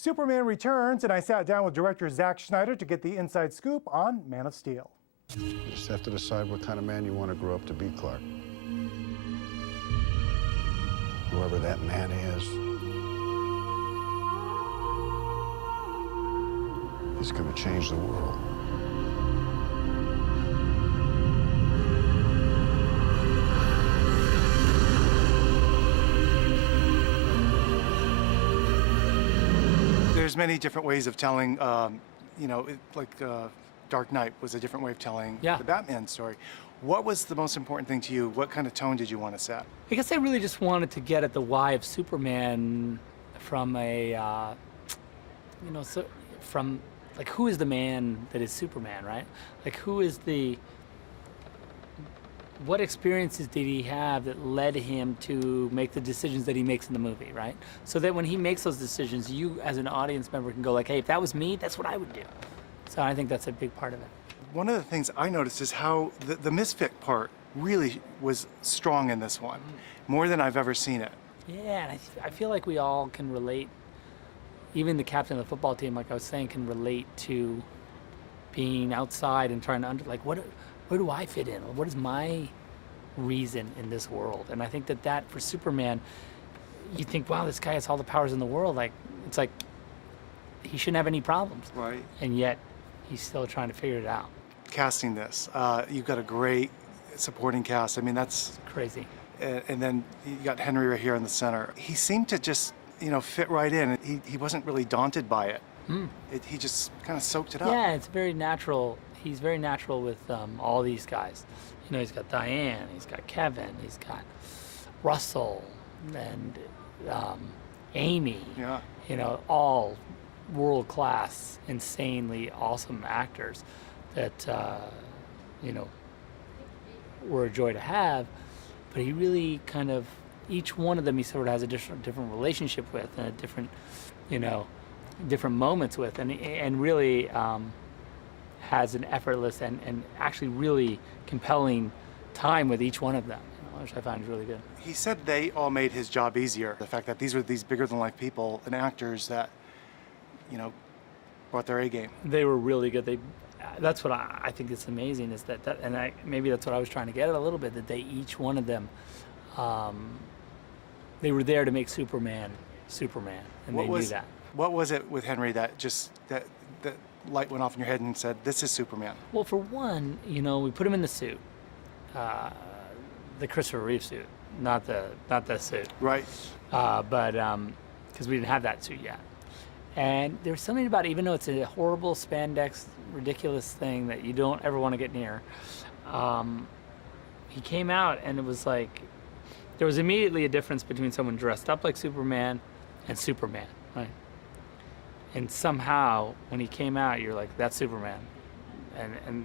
Superman returns, and I sat down with director Zack Snyder to get the inside scoop on Man of Steel. You just have to decide what kind of man you want to grow up to be, Clark. Whoever that man is, he's going to change the world. There's many different ways of telling, Dark Knight was a different way of telling the Batman story. What was the most important thing to you? What kind of tone did you want to set? I guess I really just wanted to get at the why of Superman from who is the man that is Superman, right? Like, what experiences did he have that led him to make the decisions that he makes in the movie, right? So that when he makes those decisions, you as an audience member can go like, hey, if that was me, that's what I would do. So I think that's a big part of it. One of the things I noticed is how the misfit part really was strong in this one, more than I've ever seen it. Yeah, and I feel like we all can relate. Even the captain of the football team, like I was saying, can relate to being outside and trying to where do I fit in? What is my reason in this world? And I think that for Superman, you think, wow, this guy has all the powers in the world. Like, it's like he shouldn't have any problems. Right. And yet he's still trying to figure it out. Casting this, you've got a great supporting cast. I mean, that's crazy. And then you got Henry right here in the center. He seemed to just, fit right in. He wasn't really daunted by it. He just kind of soaked it up. Yeah, it's very natural. He's very natural with all these guys. He's got Diane, he's got Kevin, he's got Russell, and Amy. Yeah. All world-class, insanely awesome actors that, were a joy to have. But he really kind of, each one of them he sort of has a different relationship with and a different, different moments with, and really has an effortless and actually really compelling time with each one of them, which I find is really good. He said they all made his job easier. The fact that these were these bigger-than-life people and actors that, brought their A game. They were really good. That's what I think is amazing, is maybe that's what I was trying to get at a little bit, that each one of them, they were there to make Superman, and they knew that. What was it with Henry that light went off in your head and said, this is Superman? Well, for one, we put him in the suit, the Christopher Reeve suit, not the suit. Right. But because we didn't have that suit yet. And there was something about it, even though it's a horrible spandex, ridiculous thing that you don't ever want to get near, he came out and it was like, there was immediately a difference between someone dressed up like Superman and Superman, right? And somehow, when he came out, you're like, that's Superman. And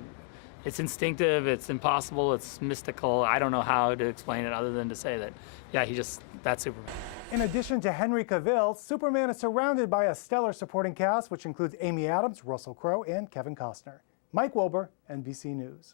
it's instinctive, it's impossible, it's mystical. I don't know how to explain it other than to say that, yeah, that's Superman. In addition to Henry Cavill, Superman is surrounded by a stellar supporting cast, which includes Amy Adams, Russell Crowe, and Kevin Costner. Mike Wilbur, NBC News.